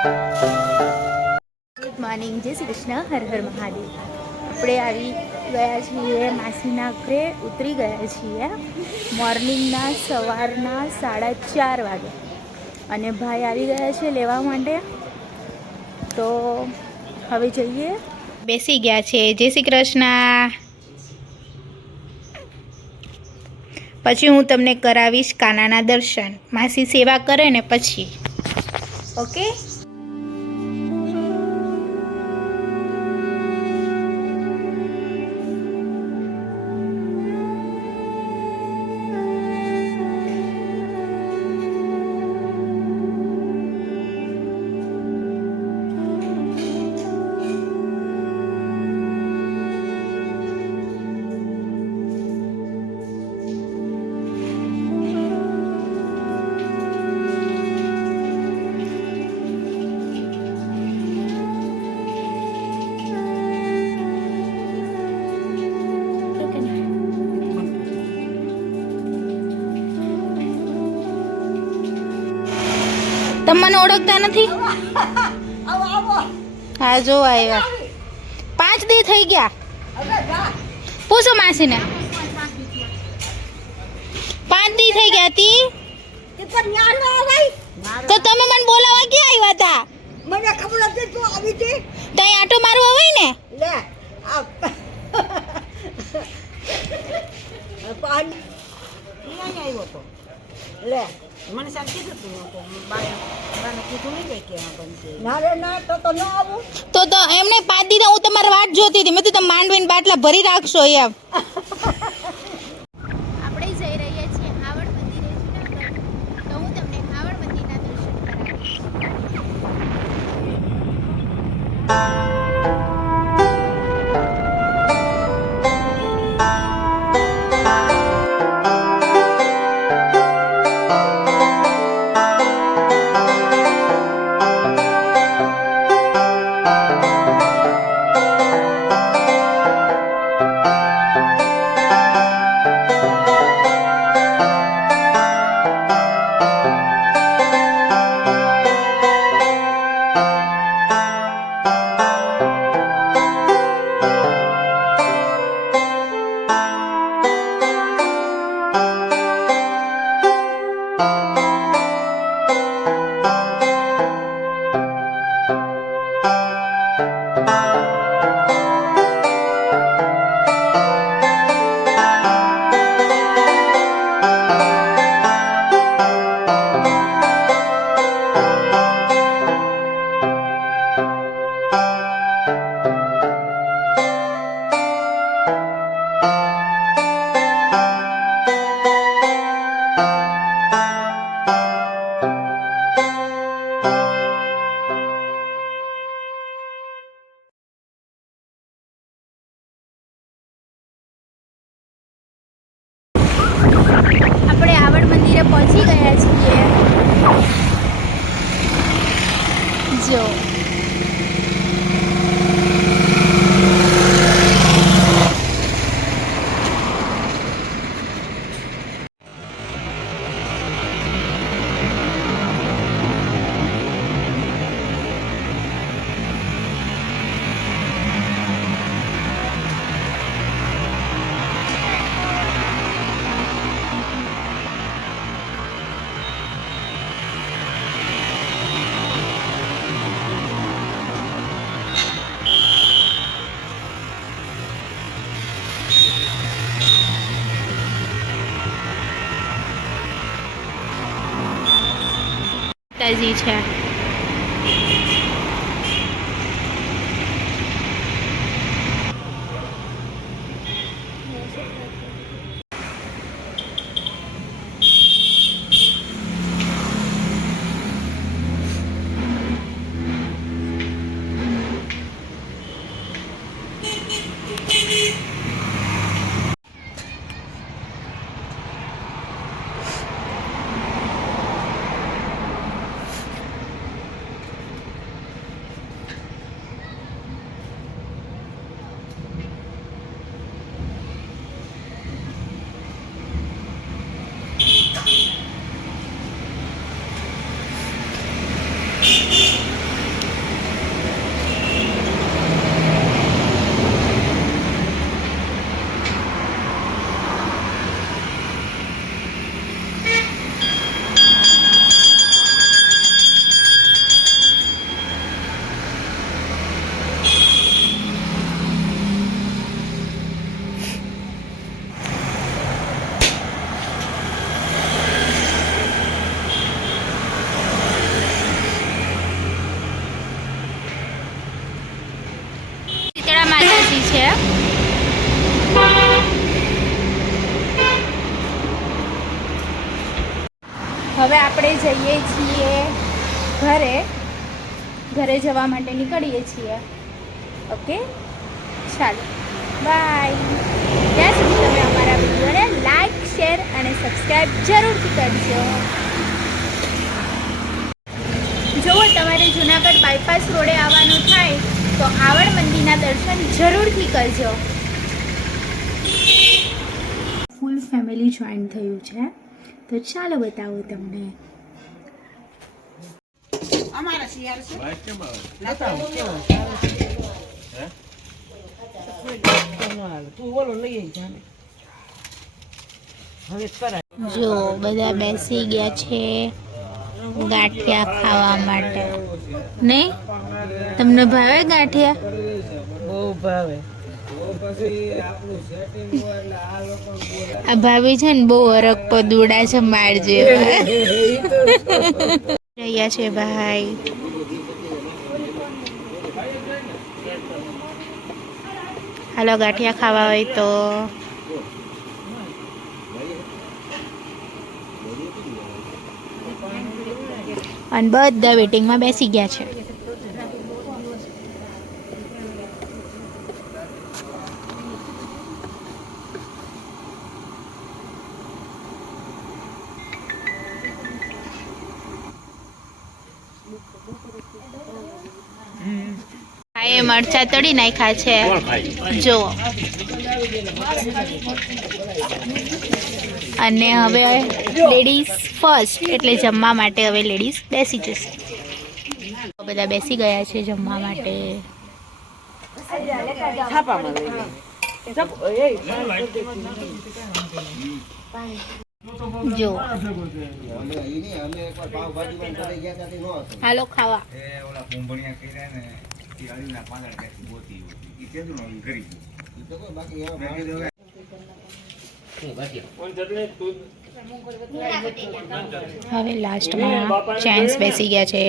Good morning, જય શ્રી કૃષ્ણ, હર હર મહાદેવ. આપણે આવી ગયા છીએ માસીના ઘરે, ઉતરી ગયા છીએ મોર્નિંગના સવારના 4:30 વાગે અને ભાઈ આવી ગયા છે લેવા માટે. તો હવે જઈએ. બેસી ગયા છે. જય શ્રી કૃષ્ણ. પછી હું તમને કરાવીશ કાનાના દર્શન. માસી સેવા કરે ને પછી. ઓકે. તમે મને ઓળખતા નથી? હા, જો આવ્યા. 5 દી થઈ ગયા. પૂછો માસીને. 5 દી થઈ ગયા હતી. તો તમે મને બોલાવા ક્યાં આવ્યા હતા? મને ખબર હતી તું આવી હતી. તઈ આટો મારવા હોય ને. લે આ પાણી અહીંયા આવ્યો તો. લે મને સાચી કીધું તું બાને કીધું નહીં કે બનશે. ના રે ના તો ન આવું. તો એમને 5 દી હું તમારી વાટ જોતી હતી. મેં તો તમે માંડવીને બાટલા ભરી રાખશો એમ. આપણે જઈ રહ્યા છીએ આવડ મંદિરે જુનાગઢ. તો હું તમને આવડ મંદિરના દર્શન કરાવીશ. આપણે આવડ મંદિરે પહોંચી ગયા છીએ. જો માતાજી છે. છે. હવે આપણે જઈએ છીએ ઘરે જવા માટે નીકળીએ છીએ. ઓકે, ચાલો બાય. ત્યાં સુધી તમે અમારા વિડીયોને લાઈક, શેર અને સબસ્ક્રાઈબ જરૂરથી કરજો. જો તમારે જુનાગઢ બાયપાસ રોડે આવવાનું થાય તો આવડ મંદિરના દર્શન જરૂરથી કરજો. ફૂલ ફેમિલી જોઈન થયું છે, તો ચાલો બતાવું તમને. અમારા શિયાળ છે તું બોલો લઈ આવી જાને હવે કરાય. જો બધા બેસી ગયા છે ગાંઠિયા ખાવા માટે. નહીં તમને ભાવે ગાંઠિયા? બહુ ભાવે. આ ભાભી છે ને બહુ હરક પદુડા છે માર જેવા. રહ્યા છે ભાઈ. હાલો ગાંઠિયા ખાવા હોય તો. અને બધા વેટિંગમાં બેસી ગયા છે. એ મરચા તળી નાખ્યા છે જો. અને હવે લેડીઝ ફર્સ્ટ એટલે જમવા માટે હવે લેડીઝ બેસી જશે. બધા બેસી ગયા છે જમવા માટે. જો હાલો ખાવા. હવે લાસ્ટમાં ચેન્સ બેસી ગયા છે.